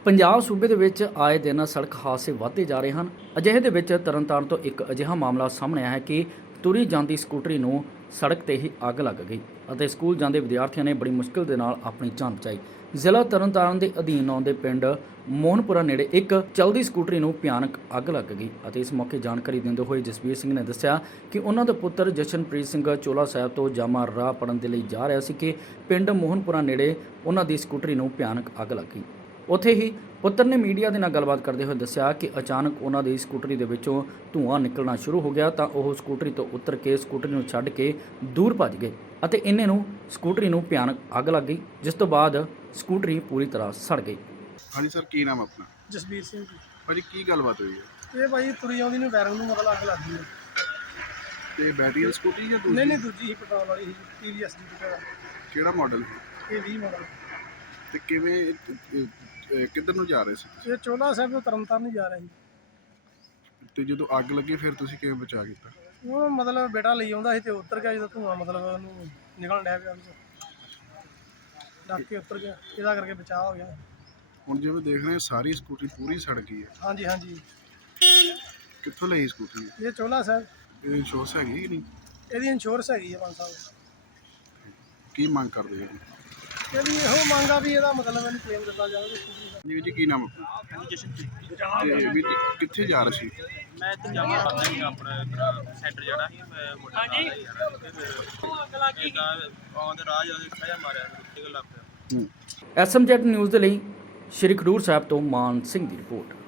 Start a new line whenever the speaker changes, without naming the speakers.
ਪੰਜਾਬ ਸੂਬੇ ਦੇ ਵਿੱਚ ਆਏ ਦਿਨ ਸੜਕ ਹਾਦਸੇ ਵੱਧਦੇ ਜਾ ਰਹੇ ਹਨ। ਅਜਿਹੇ ਦੇ ਵਿੱਚ ਤਰਨਤਾਰਨ ਤੋਂ ਇੱਕ ਅਜਿਹਾ ਮਾਮਲਾ ਸਾਹਮਣੇ ਆਇਆ ਹੈ ਕਿ ਤੁਰੀ ਜਾਂਦੀ ਸਕੂਟਰੀ ਨੂੰ ਸੜਕ ਤੇ ਹੀ ਅੱਗ ਲੱਗ ਗਈ ਅਤੇ ਸਕੂਲ ਜਾਂਦੇ ਵਿਦਿਆਰਥੀਆਂ ਨੇ ਬੜੀ ਮੁਸ਼ਕਿਲ ਦੇ ਨਾਲ ਆਪਣੀ ਜਾਨ ਬਚਾਈ। ਜ਼ਿਲ੍ਹਾ ਤਰਨਤਾਰਨ ਦੇ ਅਧੀਨ ਆਉਂਦੇ ਪਿੰਡ ਮੋਹਨਪੁਰਾ ਨੇੜੇ ਇੱਕ ਚਲਦੀ ਸਕੂਟਰੀ ਨੂੰ ਭਿਆਨਕ ਅੱਗ ਲੱਗ ਗਈ ਅਤੇ ਇਸ ਮੌਕੇ ਜਾਣਕਾਰੀ ਦਿੰਦੇ ਹੋਏ ਜਸਵੀਰ ਸਿੰਘ ਨੇ ਦੱਸਿਆ ਕਿ ਉਹਨਾਂ ਦਾ ਪੁੱਤਰ ਜਸ਼ਨਪ੍ਰੀਤ ਸਿੰਘ ਚੋਲਾ ਸਾਹਿਬ ਤੋਂ ਜਾਮਾ ਰਾਹ ਪੜਨ ਦੇ ਲਈ ਜਾ ਰਿਹਾ ਸੀ ਕਿ ਪਿੰਡ ਮੋਹਨਪੁਰਾ ਨੇੜੇ ਉਹਨਾਂ ਦੀ ਸਕੂਟਰੀ ਨੂੰ ਭਿਆਨਕ ਅੱਗ ਲੱਗ ਗਈ। ਉੱਥੇ ਹੀ ਪੁੱਤਰ ਨੇ ਮੀਡੀਆ ਦੇ ਨਾਲ ਗੱਲਬਾਤ ਕਰਦੇ ਹੋਏ ਦੱਸਿਆ ਕਿ ਅਚਾਨਕ ਉਹਨਾਂ ਦੀ ਸਕੂਟਰੀ ਦੇ ਵਿੱਚੋਂ ਧੂੰਆਂ ਨਿਕਲਣਾ ਸ਼ੁਰੂ ਹੋ ਗਿਆ ਤਾਂ ਉਹ ਸਕੂਟਰੀ ਤੋਂ ਉਤਰ ਕੇ ਸਕੂਟਰੀ ਨੂੰ ਛੱਡ ਕੇ ਦੂਰ ਭੱਜ ਗਏ ਅਤੇ ਇੰਨੇ ਨੂੰ ਸਕੂਟਰੀ ਨੂੰ ਭਿਆਨਕ ਅੱਗ ਲੱਗ ਗਈ, ਜਿਸ ਤੋਂ ਬਾਅਦ ਸਕੂਟਰੀ ਪੂਰੀ ਤਰ੍ਹਾਂ ਸੜ ਗਈ।
ਹਾਂਜੀ ਸਰ, ਕੀ ਨਾਮ ਆਪਣਾ?
ਜਸਵੀਰ ਸਿੰਘ ਜੀ।
ਭਾਜੀ ਕੀ ਗੱਲਬਾਤ ਹੋਈ ਹੈ?
ਇਹ ਭਾਈ ਤੁਰੀ ਆਉਂਦੀ ਨੂੰ ਵੈਰਿੰਗ ਨੂੰ ਮਤਲਬ ਅੱਗ ਲੱਗ ਗਈ ਹੈ।
ਤੇ ਬੈਟਰੀ ਵਾਲੀ ਸਕੂਟੀ ਜਾਂ ਦੂਜੀ?
ਨਹੀਂ ਦੂਜੀ ਹੀ ਪੈਟਰੋਲ ਵਾਲੀ ਸੀ, TVS ਦੀ ਪੈਟਰੋਲ।
ਕਿਹੜਾ ਮਾਡਲ ਹੈ?
ਇਹ 20 ਮਾਡਲ।
ਤੇ ਕਿਵੇਂ ਕਿੱਧਰ ਨੂੰ ਜਾ ਰਹੇ ਸੀ?
ਇਹ ਚੋਲਾ ਸਾਹਿਬ ਤੋਂ ਤਰਨਤਾਰਨ ਜਾ ਰਿਹਾ ਸੀ।
ਤੇ ਜਦੋਂ ਅੱਗ ਲੱਗੀ ਫਿਰ ਤੁਸੀਂ ਕਿਵੇਂ ਬਚਾ ਕੀਤਾ?
ਉਹ ਮਤਲਬ ਬੇਟਾ ਲਈ ਆਉਂਦਾ ਸੀ ਤੇ ਉਤਰ ਗਿਆ ਜਦੋਂ ਧੂੰਆਂ ਮਤਲਬ ਉਹਨੂੰ ਨਿਕਲਣ ਡਿਆ ਪਿਆ ਡੱਕ ਕੇ ਉਤਰ ਗਿਆ, ਇਹਦਾ ਕਰਕੇ ਬਚਾਅ ਹੋ ਗਿਆ।
ਹੁਣ ਜਿਵੇਂ ਦੇਖ ਰਹੇ ਹਾਂ ਸਾਰੀ ਸਕੂਟਰੀ ਪੂਰੀ ਸੜ ਗਈ ਹੈ।
ਹਾਂਜੀ ਹਾਂਜੀ।
ਕਿੱਥੋਂ ਲਈ ਸਕੂਟਰੀ?
ਇਹ ਚੋਲਾ ਸਾਹਿਬ।
ਇਹ ਇੰਸ਼ੋਰੈਂਸ ਹੈਗੀ ਕਿ ਨਹੀਂ?
ਇਹਦੀ ਇੰਸ਼ੋਰੈਂਸ ਹੈਗੀ ਹੈ 5 ਸਾਲ।
ਕੀ ਮੰਗ ਕਰਦੇ ਹੋ?
ਇਹਦੀ ਇਹੋ ਮੰਗ ਆ ਵੀ ਇਹਦਾ ਮਤਲਬ ਇਹਨੂੰ ਕਲੇਮ ਦਿੱਤਾ ਜਾਵੇ ਸਕੂਟਰੀ ਦਾ।
ਜੀ ਕੀ ਨਾਮ ਆਪਣਾ?
ਹਾਂਜੀ ਜਸ਼ਨਪ੍ਰੀਤ।
ਤੇ ਵੀਰ ਜੀ ਕਿੱਥੇ ਜਾ ਰਹੇ ਸੀ?
ਮੈਂ ਇੱਥੇ ਜਾਵਾਂ ਕਰਦਾ ਸੀ ਆਪਣਾ ਸੈਂਟਰ ਜਾਣਾ ਸੀ। ਮੈਂ ਮੋਟਰਸਾਈਕਲ ਤੇ ਜਾਣਾ ਸੀ ਤੇ ਫਿਰ ਆਉਂਦੇ ਰਾਹ ਜਦੋਂ ਦੇਖਿਆ ਜਾਂ ਮਾਰਿਆ ਨਿਕਲ ਲੱਗ ਪਿਆ।
SMZ ਨਿਊਜ਼ ਦੇ ਲਈ ਸ਼੍ਰੀ ਖਡੂਰ ਸਾਹਿਬ ਤੋਂ ਮਾਨ ਸਿੰਘ ਦੀ ਰਿਪੋਰਟ।